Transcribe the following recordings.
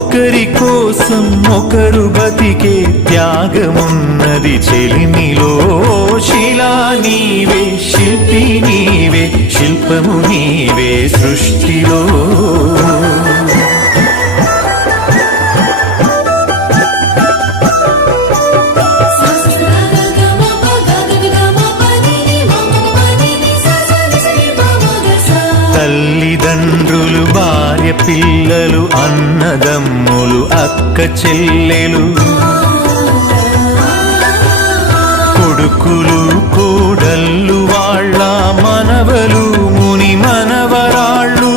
ఒకరి కోసం ఒకరు బతికే త్యాగమున్నది చెలిమిలో. శిలా నీవే, శిల్పి నీవే, శిల్పము నీవే సృష్టిలో. తల్లిదండ్రులు, భార్య, పిల్లలు, అన్నదమ్ములు, అక్క చెల్లెలు, కొడుకులు, కోడళ్ళు, వాళ్ళ మనవలు, ముని మనవరాళ్ళు.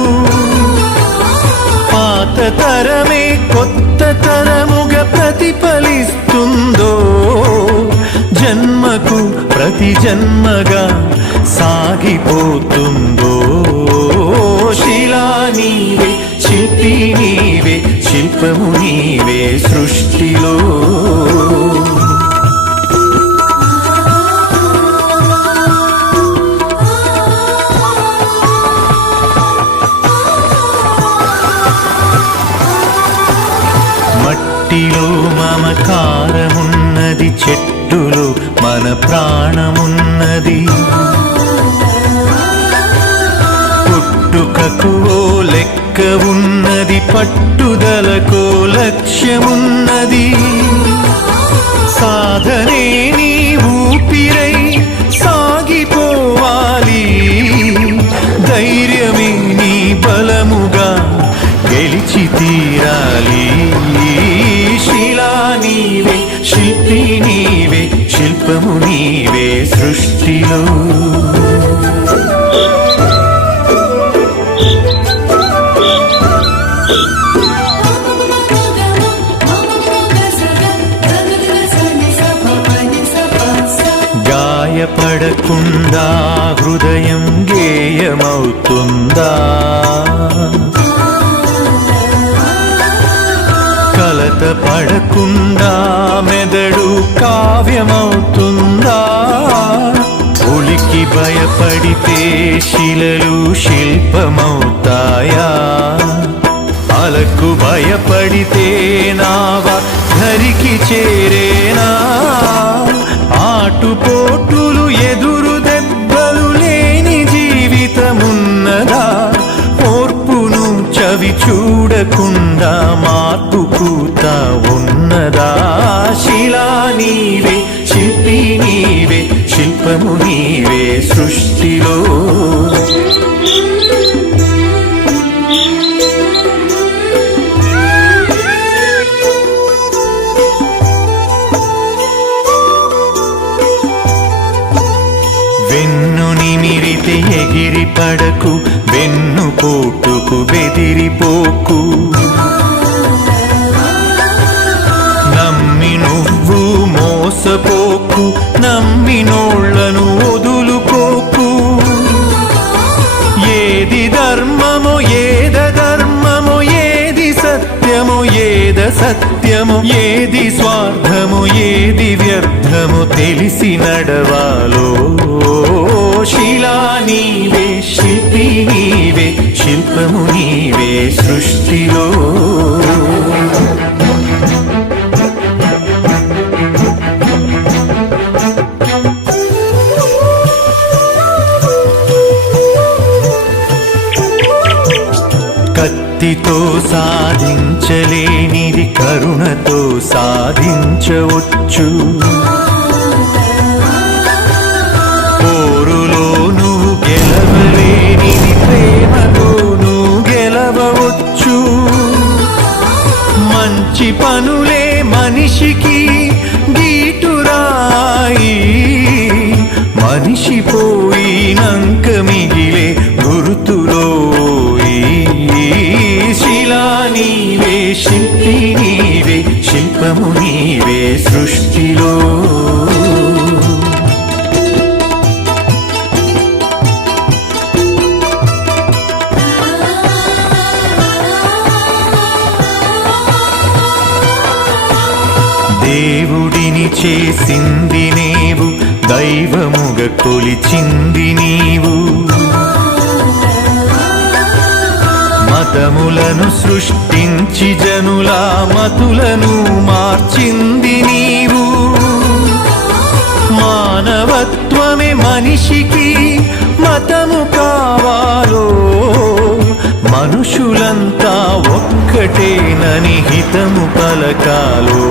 పాత తరమే కొత్త తరముగా ప్రతిఫలిస్తుందో, జన్మకు ప్రతి జన్మగా సాగిపోతుందో. శిలా నీవే, శిల్పి నీవే, శిల్పము నీవే సృష్టిలో. మట్టిలో మమకారమున్నది, చెట్టులో మన ప్రాణమున్నది. పుట్టుకకు ఓ లెక్క ఉన్నది, పట్టుదలకో లక్ష్యమున్నది. సాధనే నీ ఊపిరై సాగిపోవాలి, ధైర్యమే నీ బలముగా గెలిచి తీరాలి. శిలా నీవే, శిల్పి నీవే, శిల్పము నీవే సృష్టిలో. గాయపడకుండా హృదయం గేయమవుతుందా, కలత పడకుండా మెదడు కావ్యమవుతుందా. ఉలికి భయపడితే శిలలు శిల్పమవుతాయా, అలకు భయపడితే నావ ధరికి చేరేనా. ఆటుపోటులు ఎదురు దెబ్బలు లేని జీవితమున్నదా, ఓర్పును చవి చూడకుండా మార్పు పూత ఉన్నదా. శిలా నీవే, శిల్పి నీవే, శిల్పము నీవే సృష్టిలో. వెన్ను నిమిరితే ఎగిరి పడకు, వెన్ను పోటుకు బెదిరిపోకు. నమ్మి నువ్వు మోసపోకు, నమ్మినోళ్లను వదులుకోకు. ఏది ధర్మమో ఏద ధర్మమో, ఏది సత్యమో ఏద సత్యమో, ఏది స్వార్థమో ఏది వ్యర్థమో తెలిసి నడవాలో. శిలా నీవే, శిల్పి నీవే, శిల్పము నీవే సృష్టిలో. కత్తితో సాధించలేనిది కరుణతో సాధించవచ్చు. పోరులో నువ్వు గెలవలేనిది ప్రేమతో నువ్వు గెలవవచ్చు. మంచి పనులే మనిషికి గీటురాయి, మనిషి పోయినంక మిగిలే గుర్తులో. శిలా నీవే, శిల్పి నీవే, శిల్పము నీవే సృష్టిలో. దేవుడిని చేసింది నీవు, దైవముగ కొలిచింది నీవు. మత మతములను సృష్టించి జనుల మతులను మార్చింది నీవు. మానవత్వమే మనిషికి మతము కావాలో, మనుషులంతా ఒక్కటేనని హితము పలకాలో.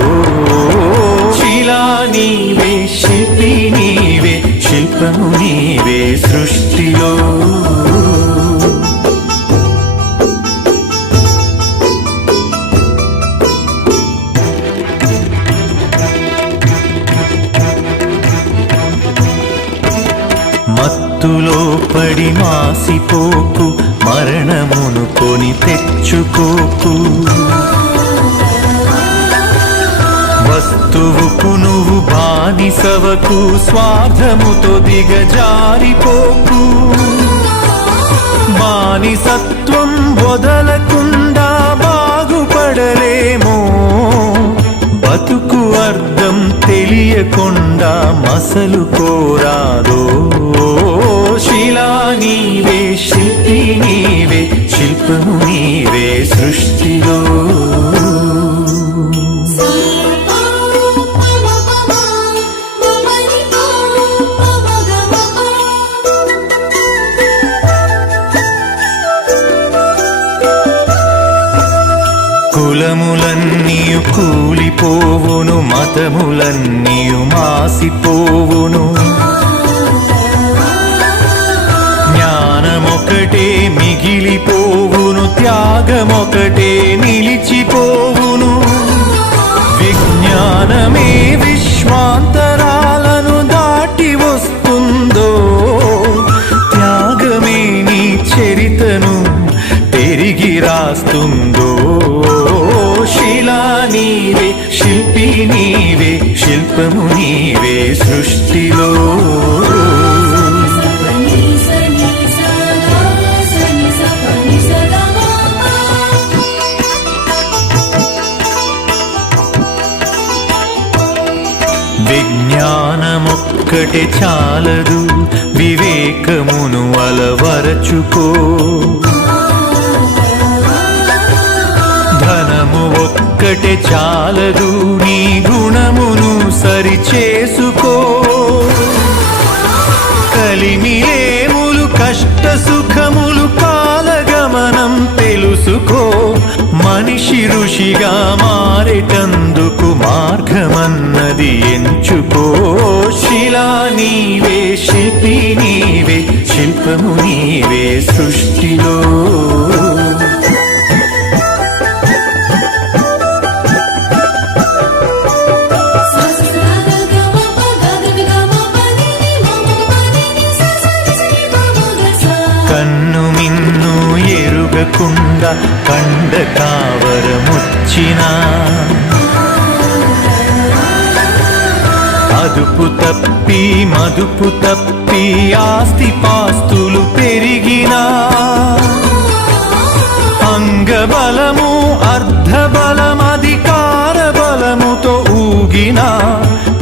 శిలా నీవే, శిల్పి నీవే, శిల్పము నీవే సృష్టిలో. మత్తులో పడి మాసిపోకు, మరణమును కొని తెచ్చుకోకు. వస్తువుకు నువ్వు బానిసవకు, స్వార్థముతో దిగజారిపోకు. బానిసత్వం వదలకుండా బాగుపడలేమో, బతుకు అర్థం తెలియకుండా మసలు కోరాదో. శిలా నీవే, శిల్పి నీవే, శిల్పము నీవే సృష్టిలో. కులములన్నీయు కూలిపోవును, మతములన్నీయు మాసిపోవును. జ్ఞానమొకటే మిగిలిపోవును, త్యాగమొకటే నిలిచిపోవును. విజ్ఞానమే విశ్వాంతరాలను దాటి వస్తుందో, త్యాగమే నీ చరితను తిరిగి రాస్తుందో. శిలా నీవే, శిల్పి నీవే, శిల్పము నీవే సృష్టిలో. విజ్ఞానమొక్కటే చాలదు, వివేకమును అలవరచుకో. ధనము ఒక్కటే చాలదు, నీ గుణమును సరిచేసుకో. కలిమిలేములు కష్ట సుఖములు కాలగమనం తెలుసుకో. మనిషి ఋషిగా మారేటందుకు మార్గమన్నది ఎంచుకో. శిలా నీవే, శిల్పి నీవే, శిల్పము నీవే సృష్టిలో. కన్ను మిన్ను ఎరుగకుండా కండ కావరముచ్చినా, అదుపు తప్పి మదుపు తప్పి ఆస్తి పాస్తులు పెరిగినా, అంగబలము అర్ధబలం అధికార బలముతో ఊగినా,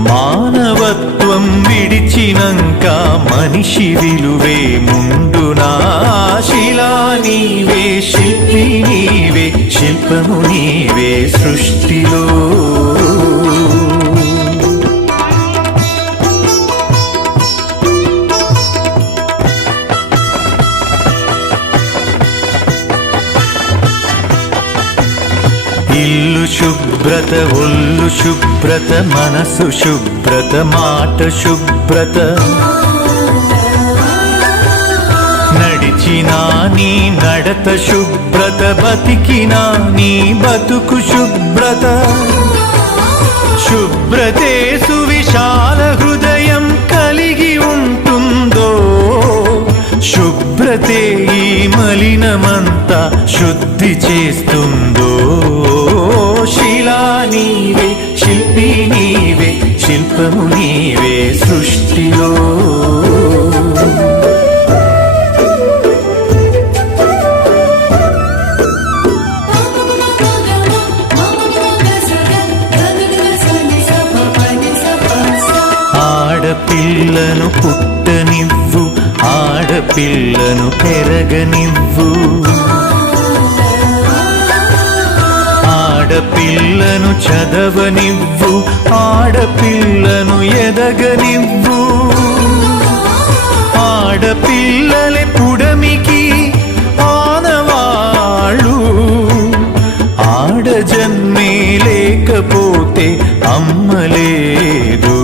మానవత్వం విడిచినంక మనిషి విలువే ముందునా. శిలా నీవే, శిల్పి నీవే, శిల్పము నీవే సృష్టిలో. ఇల్లు శుభ్రత, ఒళ్ళు శుభ్రత, మనసు శుభ్రత, మాట శుభ్రత. నడిచినా నీ నడత శుభ్రత, బతికినా నీ బతుకు శుభ్రత. శుభ్రతే సువిశాల హృదయం కలిగి ఉంటుందో, శుభ్రతే ఈ మలినమంతా శుద్ధి చేస్తుందో. శిలా నీవే, శిల్పి నీవే, శిల్పము నీవే సృష్టిలో. ఆడపిల్లను పుట్టనివ్వు, ఆడపిల్లను పెరగనివ్వు. ఆడపిల్లను చదవనివ్వు, ఆడపిల్లను ఎదగనివ్వు. ఆడపిల్లలే పుడమికి ఆనవాళ్ళు, ఆడజన్మే లేకపోతే అమ్మలేదు.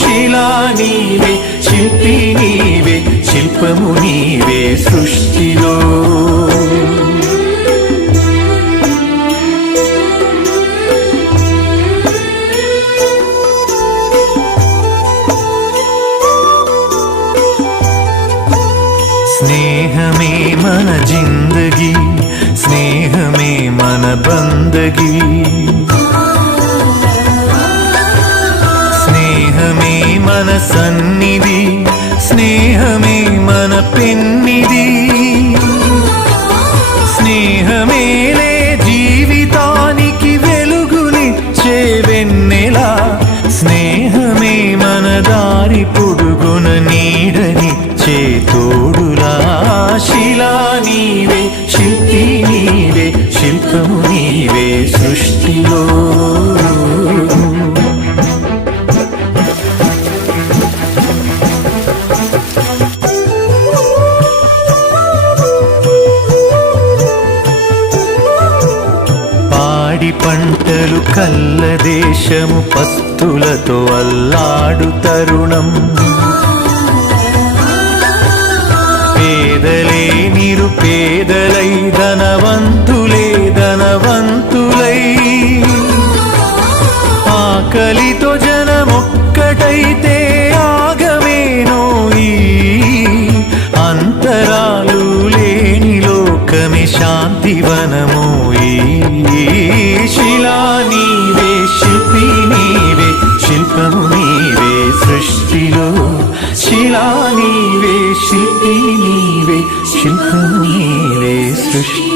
శిలా నీవే, శిల్పి నీవే, శిల్పము నీవే సృష్టిలో. స్నేహమే మన జిందగీ, స్నేహమే మన బందగీ. స్నేహమే మన సన్నిధి, స్నేహమే మన పెన్నిధి. స్నేహమేలే జీవితానికి వెలుగునిచ్చే వెన్నెలా. స్నేహమే మన దారి పొడుగున నీడనిచ్చే తోడులా. శిలా నీవే, శిల్పి నీవే, శిల్పము నీవే సృష్టిలో. పాడి పంటలు కల్ల దేశము, పస్తులతో అల్లాడు తరుణం. పేదలే నిరుపేదలై, ధనవంతులే ధనవంతులై. ఆకలితో జనమొక్కటైతే ఆగమేనోయి. అంతరాలు లేని లోకమే శాంతివనమోయి. శిలా నీవే, శిల్పి నీవే, శిల్పము నీవే సృష్టిలో. శిలా నీవే, శిల్పి నీవే, శిల్పము నీవే సృష్టి.